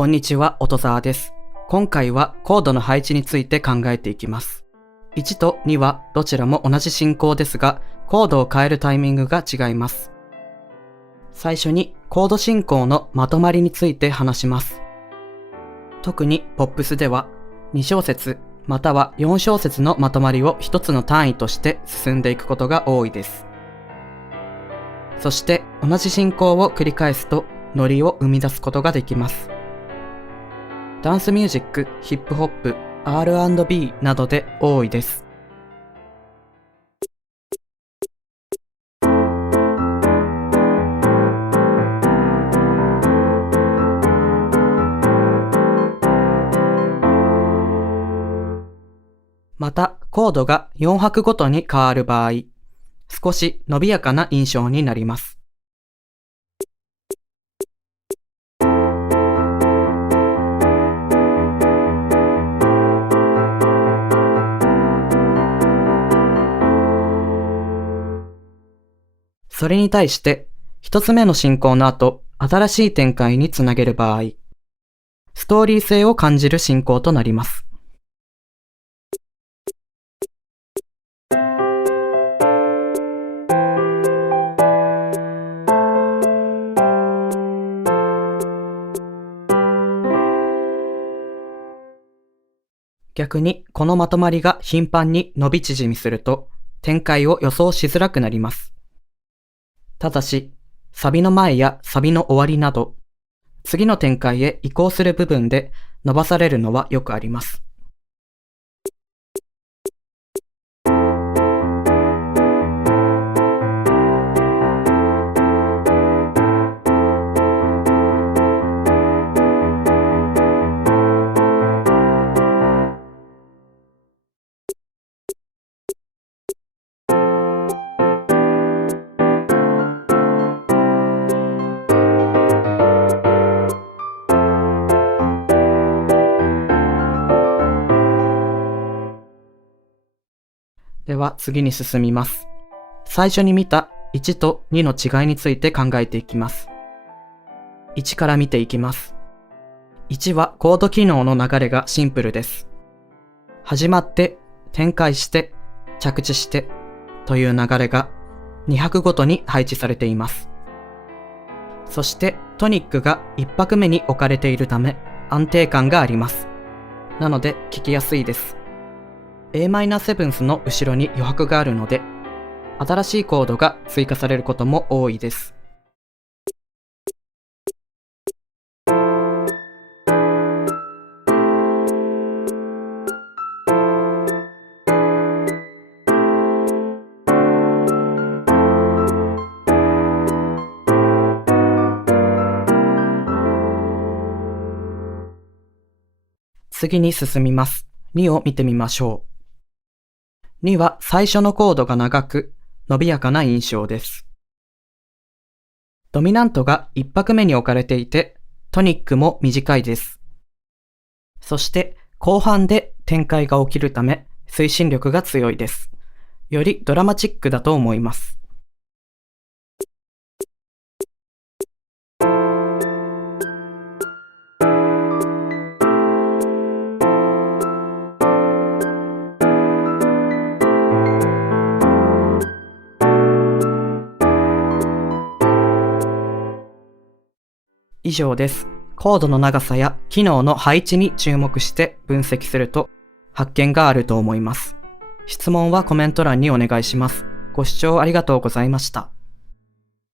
こんにちは、音沢です。今回はコードの配置について考えていきます。1と2はどちらも同じ進行ですが、コードを変えるタイミングが違います。最初にコード進行のまとまりについて話します。特にポップスでは2小節または4小節のまとまりを一つの単位として進んでいくことが多いです。そして同じ進行を繰り返すとノリを生み出すことができます。ダンスミュージック、ヒップホップ、R&B などで多いです。また、コードが4拍ごとに変わる場合、少し伸びやかな印象になります。それに対して、一つ目の進行の後、新しい展開につなげる場合、ストーリー性を感じる進行となります。逆に、このまとまりが頻繁に伸び縮みすると、展開を予想しづらくなります。ただし、サビの前やサビの終わりなど、次の展開へ移行する部分で伸ばされるのはよくあります。では次に進みます。最初に見た1と2の違いについて考えていきます。1から見ていきます。1はコード機能の流れがシンプルです。始まって、展開して、着地してという流れが2拍ごとに配置されています。そしてトニックが1拍目に置かれているため安定感があります。なので聴きやすいです。Am7th の後ろに余白があるので、新しいコードが追加されることも多いです。次に進みます。2を見てみましょう。2は最初のコードが長く、伸びやかな印象です。ドミナントが1拍目に置かれていて、トニックも短いです。そして後半で展開が起きるため、推進力が強いです。よりドラマチックだと思います。以上です。コードの長さや機能の配置に注目して分析すると発見があると思います。質問はコメント欄にお願いします。ご視聴ありがとうございました。